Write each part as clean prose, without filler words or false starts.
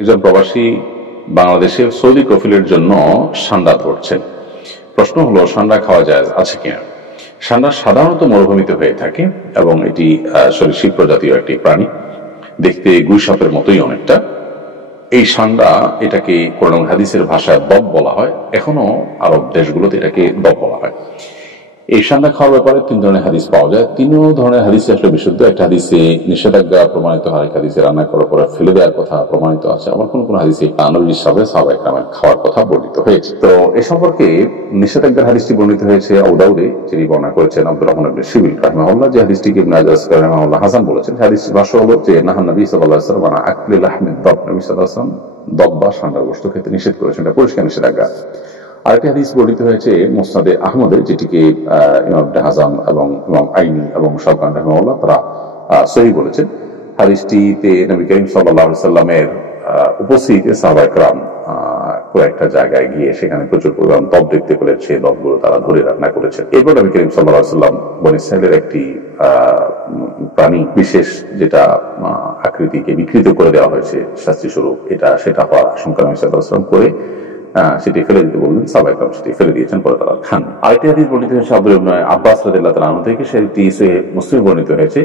একজন প্রবাসী বাংলাদেশের সৌদি কফিলের জন্য সান্ডা ধরছেন। প্রশ্ন হলো, সান্ডা খাওয়া যায় আছে কিনা। সান্ডা সাধারণত মরুভূমিতে হয়ে থাকে এবং এটি সরীসৃপ প্রজাতীয় একটি প্রাণী, দেখতে গুইসাপের মতোই অনেকটা। এই সান্ডা, এটাকে কোরআন হাদিসের ভাষায় দব বলা হয়, এখনো আরব দেশগুলোতে এটাকে দব বলা হয়। এই সান্ডা খাওয়ার ব্যাপারে 3 ধরনের হাদিস পাওয়া যায়। 3 ধরনের হাদিস আসলে বিশুদ্ধ। একটা হাদিসে নিষেধাজ্ঞা প্রমাণিত হয়, এক হাদিসে রান্না করার পরে ফেলে দেওয়ার কথা প্রমাণিত আছে, আবার কোন কোন হাদিসে নবী সাহাবায়ে কেরামের খাওয়ার কথা বর্ণিত হয়েছে। তো এ সম্পর্কে নিষেধাজ্ঞার হাদিসটি বর্ণিত হয়েছে আবু দাউদে, যিনি বর্ণনা করেছেন আব্দুর রহমান ইবনে শিবিল রাহিমাহুল্লাহ, যে হাদিসটিকে ইবনে আজাজ রাহিমাহুল্লাহ হাসান বলেছেন। হাদিসটির ভাষ্য হলো যে নাহান নবী সাল্লাল্লাহু আলাইহি ওয়াসাল্লাম আন আকলি লাহমিদ দাব, নবী সাল্লাল্লাহু আলাইহি ওয়াসাল্লাম দব বা সান্ডার গোশত খেতে নিষেধ করেছেন। এটা পরিষ্কার নিষেধাজ্ঞা। আরেকটি হাদিস বর্ণিত হয়েছে মুসনাদে আহমদে, যেটিকে ইমাম ইবনে হাজাম এবং ইমাম আইনি এবং শাওকানি রাহিমাহুল্লাহ তারা সহিহ বলেছেন। হাদিসটিতে নবী করিম সাল্লাল্লাহু আলাইহি সাল্লামের উপস্থিতিতে সাহাবায়ে কেরাম কয়েকটা জায়গায় গিয়ে সেখানে প্রচুর পরিমাণ দব দেখতে পেলে সেই দবগুলো তারা ধরে রান্না করেছেন। এরপর নবী করিম সাল্লাল্লাহু আলাইহি সাল্লাম বনী ইসরাঈলের একটি প্রাণী বিশেষ, যেটা আকৃতিকে বিকৃত করে দেওয়া হয়েছে শাস্তি স্বরূপ, সেটা হওয়ার আশঙ্কা নবী সাল্লাল্লাহু আলাইহি সাল্লাম করে সেটি ফেলে দিতে বললেন। সাহাবায়ে কেরাম সেটি ফেলে দিয়েছেন, পরে তারা খান। আরেকটি হাদিস বর্ণিত হয়েছে আব্দুল্লাহ ইবনে আব্বাস রাদিয়াল্লাহু তাআলা আনহু থেকে, সেটি সহিহ মুসলিমে বর্ণিত হয়েছে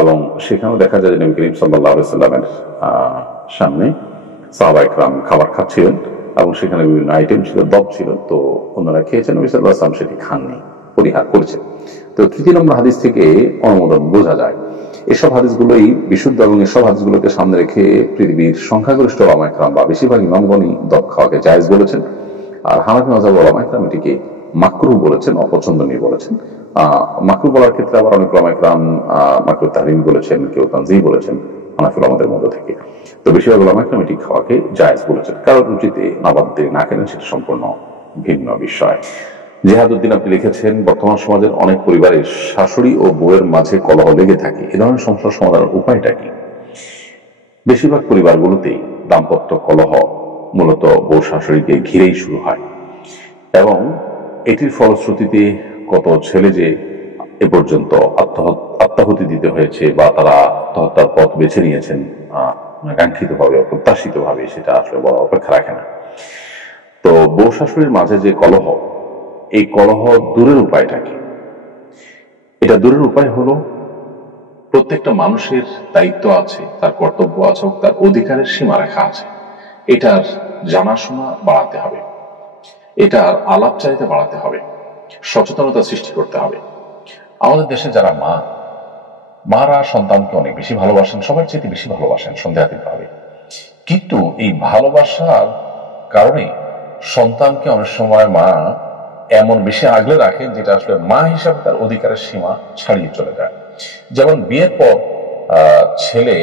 এবং সেখানেও দেখা যায় যে নবী করিম সাল্লাল্লাহু আলাইহি সাল্লামের সামনে সাহাবায়ে কেরাম খাবার খাচ্ছিলেন এবং সেখানে বিভিন্ন আইটেম ছিল, দব ছিল, তো ওনারা খেয়েছেন, নবী সাল্লাল্লাহু আলাইহি সাল্লাম সেটি খাননি, পরিহার করেছেন। তো 3 নম্বর হাদিস থেকে অনুমোদন বোঝা যায়। এসব হাদিসগুলোই বিশুদ্ধ এবং এসব হাদিসগুলোকে সামনে রেখে পৃথিবীর সংখ্যাগরিষ্ঠ ওলামায়ে কেরাম বা বেশিরভাগ ইমামগণই দব খাওয়াকে জায়েজ বলেছেন। আর হানাফি মাযহাবের ওলামায়ে কেরাম এটিকে মাকরুহ বলেছেন, অপছন্দনীয় বলেছেন। মাকরুহ বলার ক্ষেত্রে আবার অনেক ওলামায়ে কেরাম মাকরুহ তাহরিম বলেছেন, কেউ তানজিহ বলেছেন হানাফি ওলামাদের মধ্য থেকে। তো বেশিরভাগ ওলামায়ে কেরাম এটি খাওয়াকে জায়েজ বলেছেন। কারোর রুচিতে নাবাদে না খেলেন সেটা সম্পূর্ণ ভিন্ন বিষয়। জেহাদউদ্দিন আপনি লিখেছেন, বর্তমান সমাজের অনেক পরিবারে শাশুড়ি ও বউয়ের মাঝে কলহ লেগে থাকে, এ ধরনের সমস্যা সমাধানের উপায়টা কি? বেশিরভাগ পরিবারগুলোতেই দাম্পত্য কলহ মূলত বউ শাশুড়িকে ঘিরেই শুরু হয় এবং এটির ফলশ্রুতিতে কত ছেলে যে এ পর্যন্ত আত্মাহুতি দিতে হয়েছে বা তারা আত্মহত্যার পথ বেছে নিয়েছেন কাঙ্ক্ষিতভাবে, অপ্রত্যাশিতভাবে, সেটা আসলে বড় অপেক্ষা রাখে না। তো বউ শাশুড়ির মাঝে যে কলহ, এই কলহ দূরের উপায়টা কি? এটা দূরের উপায় হলো, প্রত্যেকটা মানুষের দায়িত্ব আছে, তার কর্তব্য আছে, তার অধিকারের সীমারেখা আছে। এটার জানাশোনা বাড়াতে হবে, এটার আলাপচারিতা বাড়াতে হবে, সচেতনতা সৃষ্টি করতে হবে। আমাদের দেশে যারা মারা সন্তানকে অনেক বেশি ভালোবাসেন, সবার চেয়ে বেশি ভালোবাসেন সন্দেহাতীতভাবে, কিন্তু এই ভালোবাসার কারণে সন্তানকে অনেক সময় মা এমন বেশি আগলে রাখে যেটা আসলে মা হিসাবে তার অধিকারের সীমা ছাড়িয়ে চলে যায়। যেমন বিয়ের পর ছেলে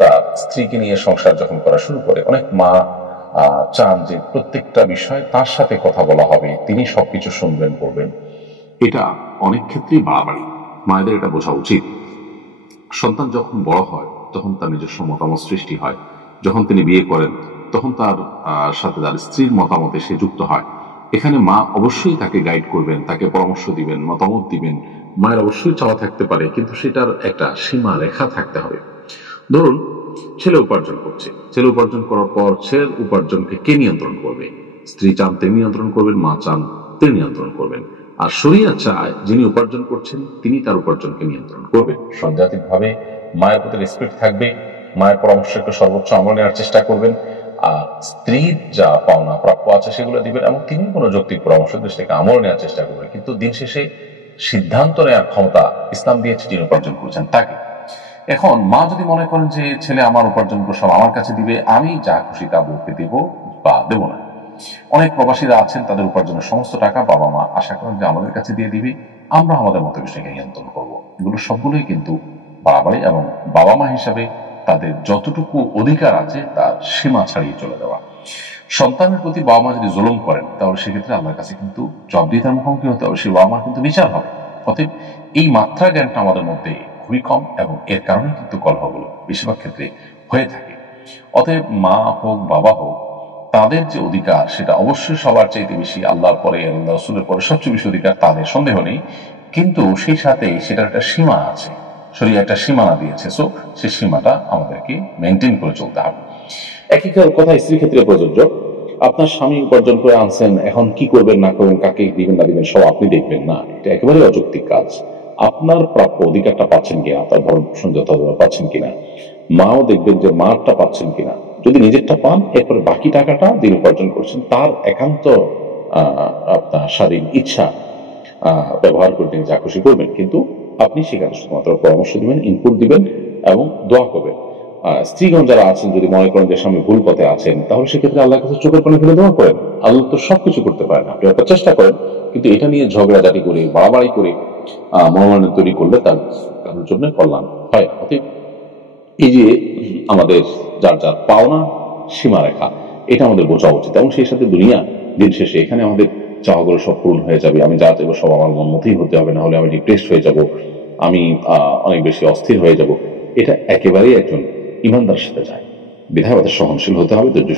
তার স্ত্রীকে নিয়ে সংসার যখন করা শুরু করে, অনেক মা চান যে প্রত্যেকটা বিষয় তার সাথে কথা বলা হবে, তিনি সবকিছু শুনবেন, করবেন। এটা অনেক ক্ষেত্রেই বাড়াবাড়ি। মায়েদের এটা বোঝা উচিত। সন্তান যখন বড় হয় তখন তার নিজস্ব মতামত সৃষ্টি হয়। যখন তিনি বিয়ে করেন তখন তার সাথে তার স্ত্রীর মতামতে সে যুক্ত হয়। এখানে মা অবশ্যই তাকে গাইড করবেন, তাকে পরামর্শ দিবেন, মতামত দিবেন। মায়ের অবশ্যই চাওয়া থাকতে পারে, কিন্তু সেটার একটা সীমা রেখা থাকতে হবে। ধরুন ছেলে উপার্জন করছে, ছেলে উপার্জন করার পর ছেলের উপার্জনকে কে নিয়ন্ত্রণ করবে? স্ত্রী চান তিনি নিয়ন্ত্রণ করবেন, মা চান তিনি নিয়ন্ত্রণ করবেন। আর শরিয়ত চায় যিনি উপার্জন করছেন তিনি তার উপার্জনকে নিয়ন্ত্রণ করবেন। সন্দেহাতীতভাবে মায়ের প্রতি রেসপেক্ট থাকবে, মায়ের পরামর্শকে সর্বোচ্চ আমল নেওয়ার চেষ্টা করবেন, আর স্ত্রীর যা পাওনা প্রাপ্য আছে সেগুলো দিবেন এবং তিনি কোনো যৌক্তিক পরামর্শ দৃষ্টিকে আমল নেওয়ার চেষ্টা করবেন। কিন্তু দিন শেষে সিদ্ধান্ত নেওয়ার ক্ষমতা ইসলাম দিয়েছে যিনি উপার্জন করছেন তাকে। এখন মা যদি মনে করেন যে ছেলে আমার উপার্জন সব আমার কাছে দিবে, আমি যা খুশি তা বউকে দেব বা দেব না। অনেক প্রবাসীরা আছেন, তাদের উপার্জনের সমস্ত টাকা বাবা মা আশা করেন যে আমাদের কাছে দিয়ে দিবে, আমরা আমাদের মতো বিষয়কে নিয়ন্ত্রণ করবো। এগুলো সবগুলোই কিন্তু বাড়াবাড়ি এবং বাবা মা হিসাবে তাদের যতটুকু অধিকার আছে তার সীমা ছাড়িয়ে চলে যাওয়া। সন্তানের প্রতি বাবা মা যদি জুলুম করেন তাহলে সেক্ষেত্রে আল্লাহর কাছে কিন্তু জবাবদিহিতার মুখোমুখি হতে হবে, সেই বাবা মা কিন্তু বিচার হবে। অতএব এই মাত্রা জ্ঞানটা আমাদের মধ্যে খুবই কম এবং এর কারণে কিন্তু কলহগুলো বেশিরভাগ ক্ষেত্রে হয়ে থাকে। অতএব মা হোক বাবা হোক, তাদের যে অধিকার সেটা অবশ্যই সবার চাইতে বেশি, আল্লাহর পরে আল্লাহ রাসূলের পরে সবচেয়ে বেশি অধিকার তাদের, সন্দেহ নেই। কিন্তু সেই সাথে সেটার একটা সীমা আছে, শরীয়ত একটা সীমানা দিয়েছে। সো সেই সীমাটা আমাদেরকে মেনটেন করে চলতে হবে। একই কথা স্ত্রীর ক্ষেত্রে প্রযোজ্য। আপনার স্বামী উপার্জন করে আনছেন, এখন কি করবেন না করবেন, কাকে দিবেন না দিবেন সব আপনি দেখবেন না, এটা একেবারে অযৌক্তিক কাজ। আপনার প্রাপ্য অধিকারটা পাচ্ছেন কিনা, তার ভরণ পোষণ যথাযথ পাচ্ছেন কিনা, মাও দেখবেন যে মারটা পাচ্ছেন কিনা। যদি নিজেরটা পান, এরপরে বাকি টাকাটা যিনি উপার্জন করছেন তার একান্ত আপনার স্বাধীন ইচ্ছা ব্যবহার করে তিনি যা খুশি করবেন, কিন্তু আপনি সেখানে শুধুমাত্র পরামর্শ দিবেন, ইনপুট দিবেন এবং দোয়া করবেন। স্ত্রীগণ যারা আছেন, যদি মনে করেন যে স্বামী ভুল পথে আছেন, তাহলে সেক্ষেত্রে আল্লাহর কাছে চোখের পানি ফেলে দোয়া করেন। আল্লাহ তো সবকিছু করতে পারেন, আপনি একটা চেষ্টা করেন, কিন্তু এটা নিয়ে ঝগড়াঝাটি করে বাড়াবাড়ি করে মনোনয়ন তৈরি করলে তার কারোর জন্য কল্যাণ হয়। অতএব এই যে আমাদের যার যার পাওনা সীমারেখা, এটা আমাদের বোঝা উচিত, এবং সেই সাথে দুনিয়া দিন শেষে এখানে আমাদের চাওয়াগুলো সব পূরণ হয়ে যাবে। আমি যা চাইবো সব আমার মন মতোই হতে হবে, না হলে আমি ডিপ্রেসড হয়ে যাব, আমি অনেক বেশি অস্থির হয়ে যাব। এটা একেবারেই একজন ইমানদারের সাথে যায়। বিধায় আমাদের সহনশীল হতে হবে, ধৈর্য